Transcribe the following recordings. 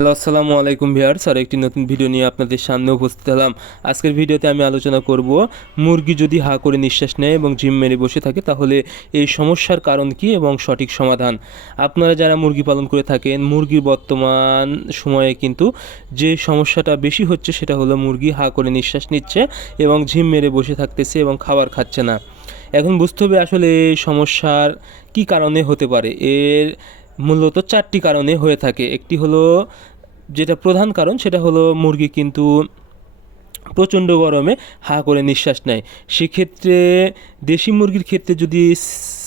Hello, আসসালামু আলাইকুম viewers. আর একটি নতুন ভিডিও নিয়ে আপনাদের সামনে উপস্থিত হলাম। আজকের ভিডিওতে আমি আলোচনা করব মুরগি যদি হা করে নিঃশ্বাস নেয় এবং ঝিম মেরে বসে থাকে তাহলে এই সমস্যার কারণ কী এবং সঠিক সমাধান। আপনারা যারা মুরগি পালন করে থাকেন, মুরগির বর্তমান সময়ে কিন্তু যে সমস্যাটা বেশি হচ্ছে সেটা হলো মুরগি হা করে নিঃশ্বাস নিচ্ছে এবং ঝিম মেরে বসে থাকতেছে এবং খাবার খাচ্ছে না। এখন বুঝতে হবে আসলে এই সমস্যার কী কারণে হতে পারে। এর মূলত চারটি কারণে হয়ে থাকে। একটি হলো, যেটা প্রধান কারণ সেটা হলো মুরগি কিন্তু প্রচণ্ড গরমে হা করে নিঃশ্বাস নেয়। সেক্ষেত্রে দেশি মুরগির ক্ষেত্রে যদি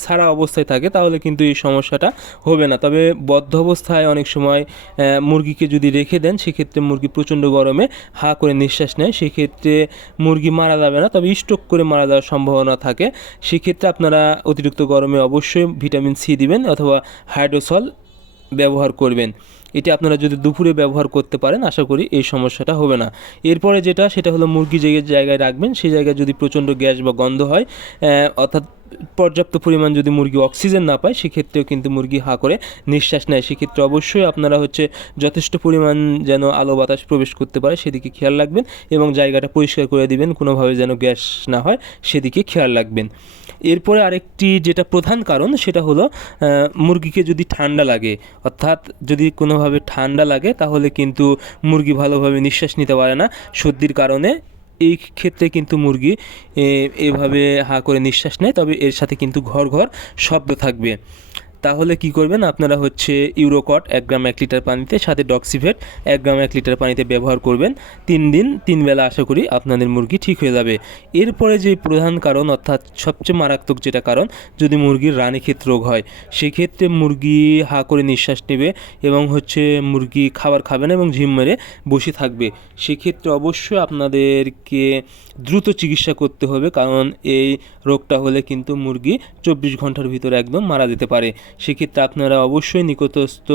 সারা অবস্থায় থাকে তাহলে কিন্তু এই সমস্যাটা হবে না। তবে বদ্ধ অবস্থায় অনেক সময় মুরগিকে যদি রেখে দেন সেক্ষেত্রে মুরগি প্রচণ্ড গরমে হা করে নিঃশ্বাস নেয়। সেক্ষেত্রে মুরগি মারা যাবে না, তবে স্ট্রোক করে মারা যাওয়ার সম্ভাবনা থাকে। সেক্ষেত্রে আপনারা অতিরিক্ত গরমে অবশ্যই ভিটামিন সি দিবেন অথবা হাইড্রোসল ব্যবহার করবেন। এটি আপনারা যদি দুপুরে ব্যবহার করতে পারেন আশা করি এই সমস্যাটা হবে না। এরপরে সেটা হলো মুরগি যে জায়গায় রাখবেন সেই জায়গায় যদি প্রচণ্ড গ্যাস বা গন্ধ হয়, অর্থাৎ পর্যাপ্ত পরিমাণ যদি মুরগি অক্সিজেন না পায় সেক্ষেত্রেও কিন্তু মুরগি হা করে নিঃশ্বাস নেয়। সেক্ষেত্রে অবশ্যই আপনারা যথেষ্ট পরিমাণ যেন আলো বাতাস প্রবেশ করতে পারে সেদিকে খেয়াল রাখবেন এবং জায়গাটা পরিষ্কার করে দিবেন, কোনোভাবে যেন গ্যাস না হয় সেদিকে খেয়াল রাখবেন। এরপরে আরেকটি যেটা প্রধান কারণ সেটা হলো মুরগিকে যদি ঠান্ডা লাগে, অর্থাৎ যদি কোনোভাবে ঠান্ডা লাগে তাহলে কিন্তু মুরগি ভালোভাবে নিঃশ্বাস নিতে পারে না সর্দির কারণে। এই ক্ষেত্রে কিন্তু মুরগি এভাবে হা করে নিঃশ্বাস নেয়, তবে এর সাথে কিন্তু ঘর ঘর শব্দ থাকবে। তাহলে কি করবেন আপনারা ইউরোকট 1 গ্রাম 1 লিটার পানিতে, সাথে ডক্সিভেট 1 গ্রাম 1 লিটার পানিতে ব্যবহার করবেন 3 দিন 3 বেলা। আশা করি আপনাদের মুরগি ঠিক হয়ে যাবে। এরপরে যে প্রধান কারণ, অর্থাৎ সবচেয়ে মারাত্মক যেটা কারণ, যদি মুরগির রানীক্ষেত রোগ হয় সেক্ষেত্রে মুরগি হা করে নিঃশ্বাস নেবে এবং মুরগি খাবার খাবে না এবং ঝিম মেরে বসে থাকবে। সেক্ষেত্রে অবশ্যই আপনাদেরকে দ্রুত চিকিৎসা করতে হবে, কারণ এই রোগটা হলে কিন্তু মুরগি 24 ঘন্টার ভিতরে একদম মারা যেতে পারে। সেক্ষেত্রে আপনারা অবশ্যই নিকটস্থ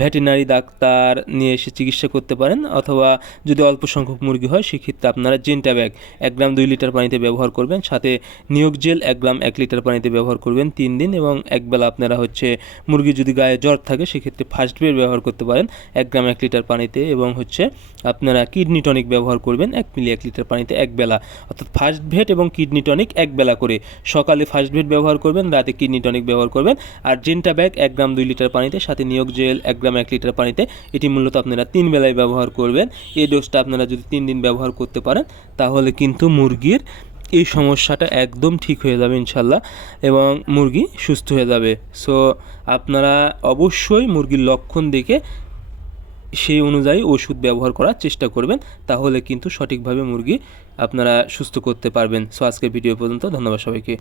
ভেটেরিনারি ডাক্তার নিয়ে এসে চিকিৎসা করতে পারেন, অথবা যদি অল্প সংখ্যক মুরগি হয় সেক্ষেত্রে আপনারা জেন্টাব্যাগ 1 গ্রাম 2 লিটার পানিতে ব্যবহার করবেন, সাথে নিয়োগ জেল 1 গ্রাম 1 লিটার পানিতে ব্যবহার করবেন 3 দিন, এবং একবেলা আপনারা মুরগি যদি গায়ে জ্বর থাকে সেক্ষেত্রে ফার্স্ট বেড ব্যবহার করতে পারেন 1 গ্রাম 1 লিটার পানিতে, এবং আপনারা কিডনি টনিক ব্যবহার করবেন 1 মিলি 1 লিটার পানিতে একবেলা, অর্থাৎ ফার্স্ট ভেট এবং কিডনি টনিক একবেলা করে। সকালে ফার্স্ট ভেট ব্যবহার করবেন, রাতে কিডনি টনিক ব্যবহার করবেন। আর জেন্টাব্যাগ 1 গ্রাম 2 লিটার পানিতে, সাথে নিয়োগ জেল 1 গ্রাম 1 লিটার পানিতে, এটি মূলত আপনারা 3 বেলায় ব্যবহার করবেন। এই ডোজটা আপনারা যদি 3 দিন ব্যবহার করতে পারেন তাহলে কিন্তু মুরগির এই সমস্যাটা একদম ঠিক হয়ে যাবে ইনশাল্লাহ, এবং মুরগি সুস্থ হয়ে যাবে। সো আপনারা অবশ্যই মুরগির লক্ষণ দেখে সেই অনুযায়ী ওষুধ ব্যবহার করার চেষ্টা করবেন, তাহলে কিন্তু সঠিকভাবে মুরগি আপনারা সুস্থ করতে পারবেন। সো আজকের ভিডিও পর্যন্ত, ধন্যবাদ সবাইকে।